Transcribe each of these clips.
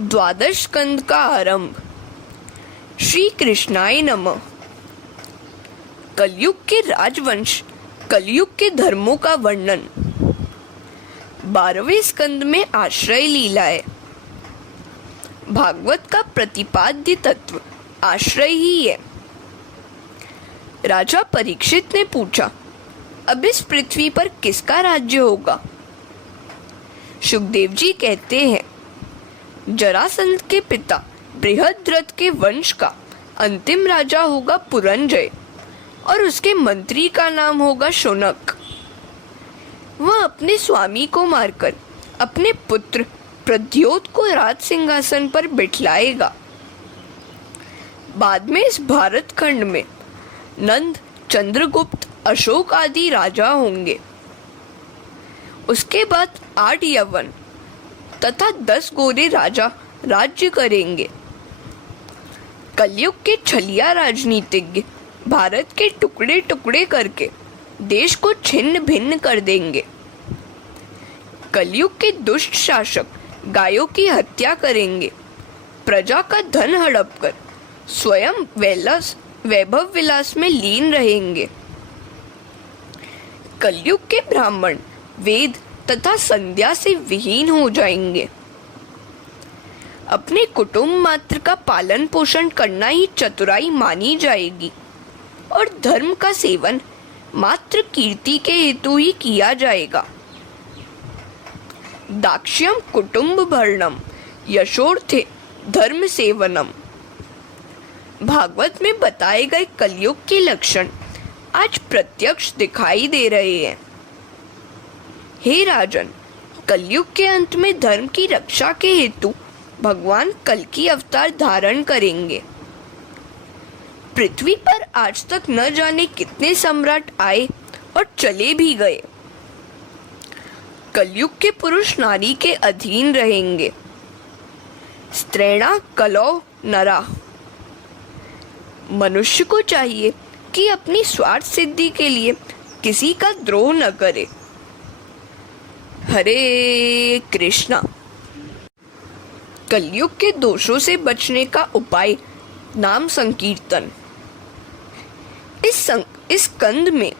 द्वादश स्कंद का आरंभ। श्री कृष्णाय नमः। कलयुग के राजवंश, कलयुग के धर्मों का वर्णन। 12वें स्कंद में आश्रय लीलाएं। भागवत का प्रतिपाद्य तत्व आश्रय ही है। राजा परीक्षित ने पूछा, अब इस पृथ्वी पर किसका राज्य होगा? सुखदेव जी कहते हैं, जरासंध के पिता बृहद्रथ के वंश का अंतिम राजा होगा पुरंजय और उसके मंत्री का नाम होगा शौनक। वह अपने स्वामी को मारकर अपने पुत्र प्रद्योत को राज सिंहासन पर बिठलाएगा। बाद में इस भारत खंड में नंद, चंद्रगुप्त, अशोक आदि राजा होंगे। उसके बाद 8 यवन तथा 10 गोरे राजा राज्य करेंगे। कलयुग के छलिया राजनीतिज्ञ भारत के टुकड़े टुकड़े करके देश को छिन्न भिन्न कर देंगे। कलयुग के दुष्ट शासक गायों की हत्या करेंगे, प्रजा का धन हड़प कर स्वयं वैभव विलास में लीन रहेंगे। कलयुग के ब्राह्मण वेद तथा संध्या से विहीन हो जाएंगे। अपने कुटुंब मात्र का पालन पोषण करना ही चतुराई मानी जाएगी और धर्म का सेवन मात्र कीर्ति के हेतु ही किया जाएगा। दाक्ष्यम कुटुंब भरणम यशोर्थे धर्म सेवनम। भागवत में बताए गए कलयुग के लक्षण आज प्रत्यक्ष दिखाई दे रहे हैं। हे राजन, कलयुग के अंत में धर्म की रक्षा के हेतु भगवान कल की अवतार धारण करेंगे। पृथ्वी पर आज तक न जाने कितने सम्राट आए और चले भी गए। कलयुग के पुरुष नारी के अधीन रहेंगे। स्त्रीणा कलौ नरा। मनुष्य को चाहिए कि अपनी स्वार्थ सिद्धि के लिए किसी का द्रोह न करे। हरे कृष्णा। कलयुग के दोषों से बचने का उपाय नाम संकीर्तन। इस कंद में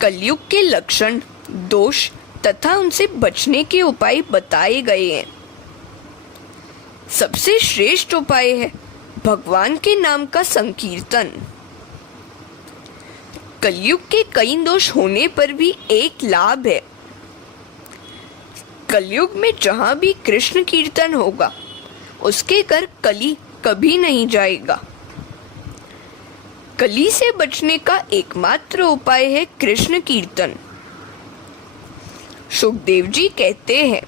कलयुग के लक्षण, दोष तथा उनसे बचने के उपाय बताए गए हैं। सबसे श्रेष्ठ उपाय है भगवान के नाम का संकीर्तन। कलयुग के कई दोष होने पर भी एक लाभ है। कलयुग में जहां भी कृष्ण कीर्तन होगा उसके घर कली कभी नहीं जाएगा। कली से बचने का एकमात्र उपाय है कृष्ण कीर्तन। सुखदेव जी कहते हैं,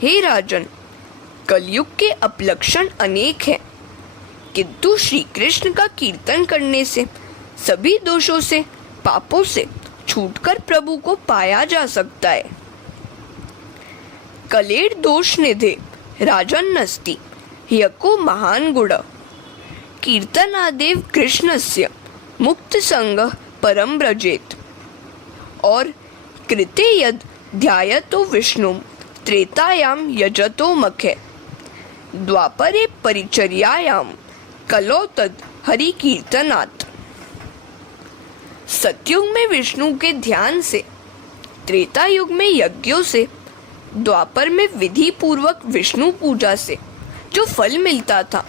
हे राजन, कलयुग के अपलक्षण अनेक हैं, किंतु श्री कृष्ण का कीर्तन करने से सभी दोषों से, पापों से छूटकर प्रभु को पाया जा सकता है। कलेर दोष निधे राजन नस्ति ह्यको महान गुण कीर्तनादेव कृष्णस्य मुक्त संग परम व्रजेत। और कृते यद ध्यायतो विष्णु त्रेतायाम यजतो मखे द्वापरे परिचर्यायाम कलो तद हरि कीर्तनात्। सतयुग में विष्णु के ध्यान से, त्रेता युग में यज्ञों से, द्वापर में विधि पूर्वक विष्णु पूजा से जो फल मिलता था,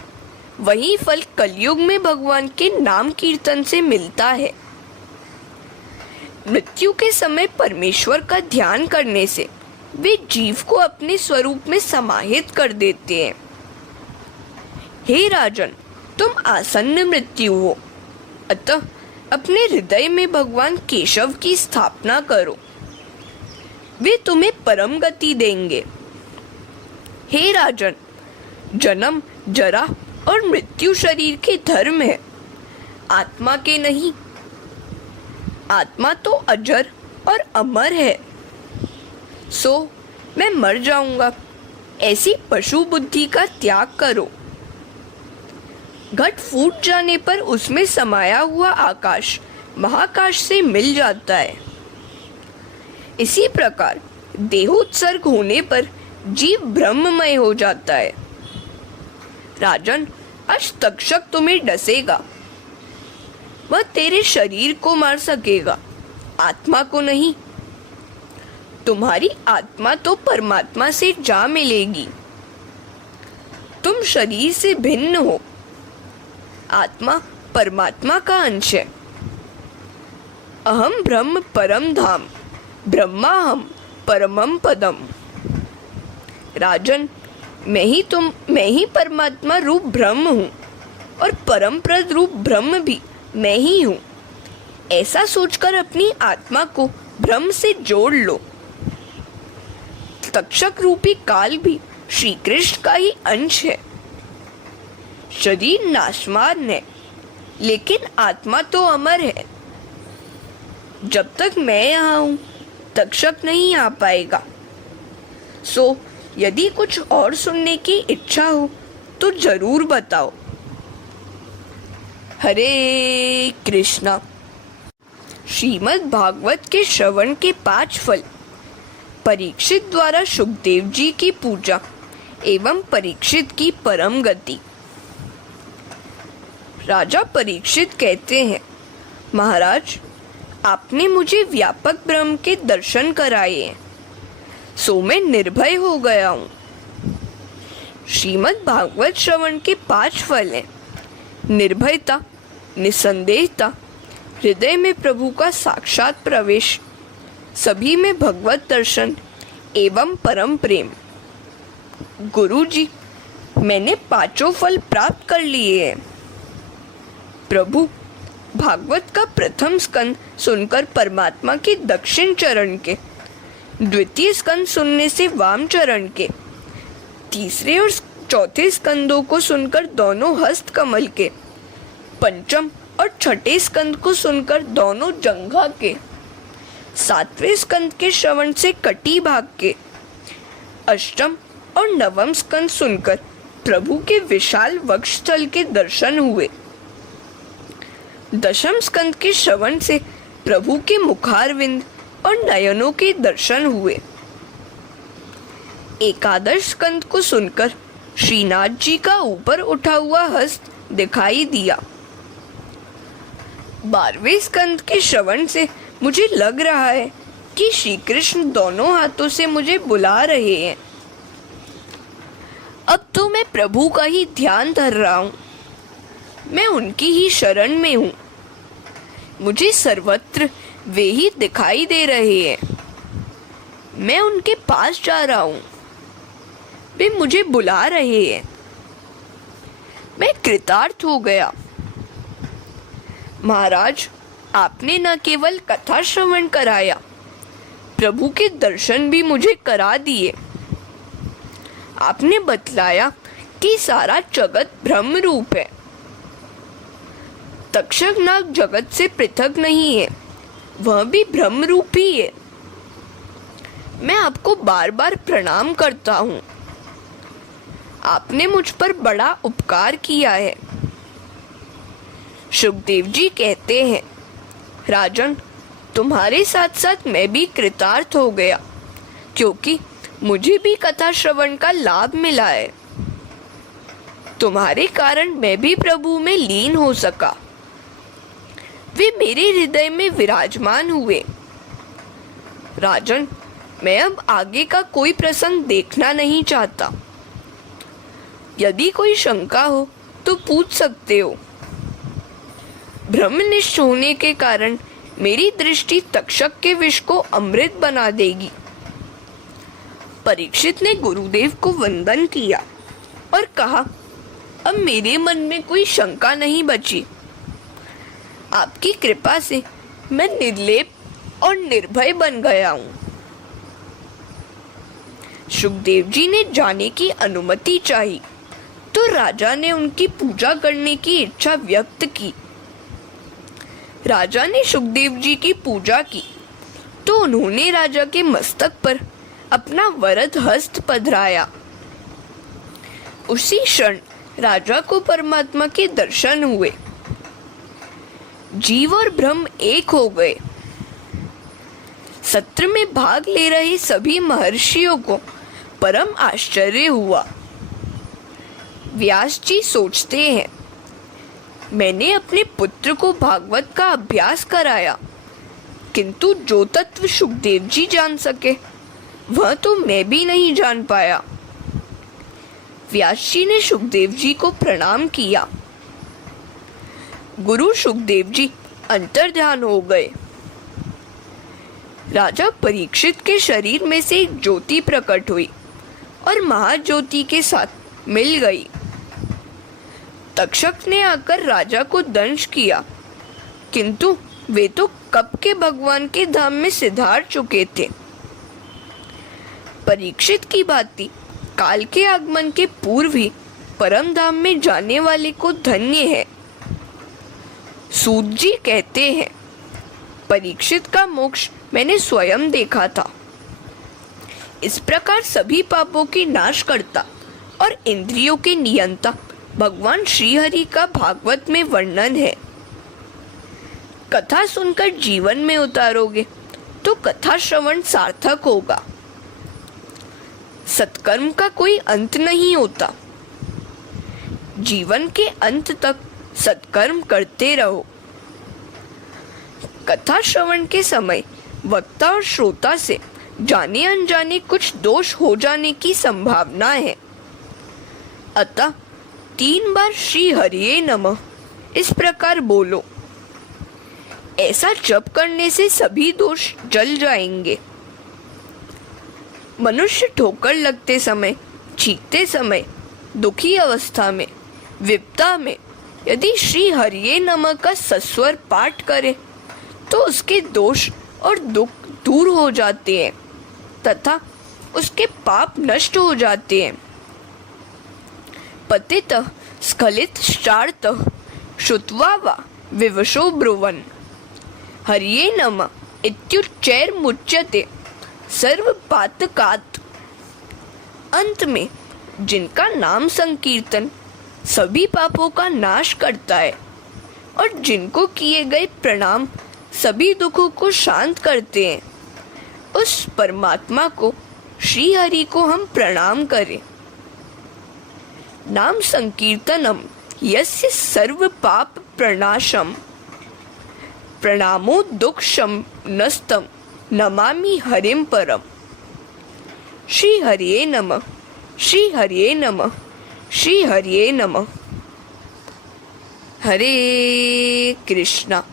वही फल कलयुग में भगवान के नाम कीर्तन से मिलता है। मृत्यु के समय परमेश्वर का ध्यान करने से वे जीव को अपने स्वरूप में समाहित कर देते हैं। हे राजन, तुम आसन्न मृत्यु हो, अतः अपने हृदय में भगवान केशव की स्थापना करो, वे तुम्हें परम गति देंगे। हे राजन, जन्म, जरा और मृत्यु शरीर के धर्म है, आत्मा के नहीं। आत्मा तो अजर और अमर है। सो मैं मर जाऊंगा, ऐसी पशु बुद्धि का त्याग करो। घट फूट जाने पर उसमें समाया हुआ आकाश महाकाश से मिल जाता है। इसी प्रकार देहोत्सर्ग होने पर जीव ब्रह्ममय हो जाता है। राजन, आज तक्षक तुम्हें डसेगा। वह तेरे शरीर को मार सकेगा, आत्मा को नहीं। तुम्हारी आत्मा तो परमात्मा से जा मिलेगी। तुम शरीर से भिन्न हो, आत्मा परमात्मा का अंश है। अहम ब्रह्म परम धाम, ब्रह्माहम परमम पदम। राजन, मैं ही परमात्मा रूप ब्रह्म हूँ और परमप्रद रूप ब्रह्म भी मैं ही हूँ। ऐसा सोचकर अपनी आत्मा को ब्रह्म से जोड़ लो। तक्षक रूपी काल भी श्री कृष्ण का ही अंश है। शरीर नाशवान है, लेकिन आत्मा तो अमर है। जब तक मैं यहाँ हूँ, तक्षक नहीं आ पाएगा। सो यदि कुछ और सुनने की इच्छा हो तो जरूर बताओ। हरे कृष्णा। श्रीमद् भागवत के श्रवण के 5 फल। परीक्षित द्वारा सुखदेव जी की पूजा एवं परीक्षित की परम गति। राजा परीक्षित कहते हैं, महाराज, आपने मुझे व्यापक ब्रह्म के दर्शन कराए हैं, सो मैं निर्भय हो गया हूँ। श्रीमद् भागवत श्रवण के 5 फल हैं। निर्भयता, निसंदेहता, हृदय में प्रभु का साक्षात प्रवेश, सभी में भगवत दर्शन एवं परम प्रेम। गुरु जी, मैंने 5 फल प्राप्त कर लिए हैं। प्रभु, भागवत का प्रथम स्कंद सुनकर परमात्मा के दक्षिण चरण के, द्वितीय स्कंद सुनने से वाम चरण के, तीसरे और चौथे स्कंदों को सुनकर दोनों हस्त कमल के, पंचम और छठे स्कंद को सुनकर दोनों जंघा के, 7वें स्कंद के श्रवण से कटी भाग के, अष्टम और नवम स्कंद सुनकर प्रभु के विशाल वक्षस्थल के दर्शन हुए। दशम स्कंद के श्रवण से प्रभु के मुखारविंद और नयनों के दर्शन हुए। एकादश स्कंद को सुनकर श्रीनाथ जी का ऊपर उठा हुआ हस्त दिखाई दिया। 12वें स्कंद के श्रवण से मुझे लग रहा है कि श्री कृष्ण दोनों हाथों से मुझे बुला रहे हैं। अब तो मैं प्रभु का ही ध्यान धर रहा हूँ। मैं उनकी ही शरण में हूँ। मुझे सर्वत्र वे ही दिखाई दे रहे हैं। मैं उनके पास जा रहा हूँ। वे मुझे बुला रहे हैं। मैं कृतार्थ हो गया। महाराज, आपने न केवल कथा श्रवण कराया, प्रभु के दर्शन भी मुझे करा दिए। आपने बतलाया कि सारा जगत ब्रह्म रूप है। तक्षक नाग जगत से पृथक नहीं है, वह भी ब्रह्म रूप ही है। मैं आपको बार बार प्रणाम करता हूँ। आपने मुझ पर बड़ा उपकार किया है। सुखदेव जी कहते हैं, राजन, तुम्हारे साथ साथ मैं भी कृतार्थ हो गया, क्योंकि मुझे भी कथा श्रवण का लाभ मिला है। तुम्हारे कारण मैं भी प्रभु में लीन हो सका। वे मेरे हृदय में विराजमान हुए। राजन, मैं अब आगे का कोई प्रसंग देखना नहीं चाहता। यदि कोई शंका हो तो पूछ सकते हो। ब्रह्मनिष्ठ होने के कारण मेरी दृष्टि तक्षक के विष को अमृत बना देगी। परीक्षित ने गुरुदेव को वंदन किया और कहा, अब मेरे मन में कोई शंका नहीं बची। आपकी कृपा से मैं निर्लेप और निर्भय बन गया हूँ। सुखदेव जी ने जाने की अनुमति चाही, तो राजा ने उनकी पूजा करने की इच्छा व्यक्त की। राजा ने सुखदेव जी की पूजा की, तो उन्होंने राजा के मस्तक पर अपना वरद हस्त पधराया। उसी क्षण राजा को परमात्मा के दर्शन हुए। जीव और ब्रह्म एक हो गए। सत्र में भाग ले रहे सभी महर्षियों को परम आश्चर्य हुआ। व्यास जी सोचते हैं, मैंने अपने पुत्र को भागवत का अभ्यास कराया, किंतु जो तत्व सुखदेव जी जान सके वह तो मैं भी नहीं जान पाया। व्यास जी ने सुखदेव जी को प्रणाम किया। गुरु सुखदेव जी अंतर्ध्यान हो गए। राजा परीक्षित के शरीर में से एक ज्योति प्रकट हुई और महाज्योति के साथ मिल गई। तक्षक ने आकर राजा को दंश किया, किंतु वे तो कब के भगवान के धाम में सिधार चुके थे। परीक्षित की भांति काल के आगमन के पूर्व ही परम धाम में जाने वाले को धन्य है। सूत जी कहते हैं, परीक्षित का मोक्ष मैंने स्वयं देखा था। इस प्रकार सभी पापों की नाश करता और इंद्रियों के नियंता भगवान श्रीहरि का भागवत में वर्णन है। कथा सुनकर जीवन में उतारोगे तो कथा श्रवण सार्थक होगा। सत्कर्म का कोई अंत नहीं होता। जीवन के अंत तक सत्कर्म करते रहो। कथा श्रवण के समय वक्ता और श्रोता से जाने अनजाने कुछ दोष हो जाने की संभावना है। अतः 3 बार श्री हरिये नमः इस प्रकार बोलो। ऐसा जप करने से सभी दोष जल जाएंगे। मनुष्य ठोकर लगते समय, चीखते समय, दुखी अवस्था में, विपदा में यदि श्री हरिये नमः का सस्वर पाठ करे तो उसके दोष और दुख दूर हो जाते हैं तथा उसके पाप नष्ट हो जाते हैं। पतितः स्खलितश्चार्तः श्रुत्वा वा विवशो ब्रुवन् हरिये नमः इत्युच्चैर्मुच्यते सर्वपातकात्। अंत में जिनका नाम संकीर्तन सभी पापों का नाश करता है और जिनको किए गए प्रणाम सभी दुखों को शांत करते हैं, उस परमात्मा को, श्री हरि को हम प्रणाम करें। नाम संकीर्तनम यस्य सर्व पाप प्रणाशम प्रणामो दुःखशम नस्तम नमामि हरिम परम। श्री हरिये नमः, श्री हरिये नमः, श्री हरिये नमः। हरे कृष्णा।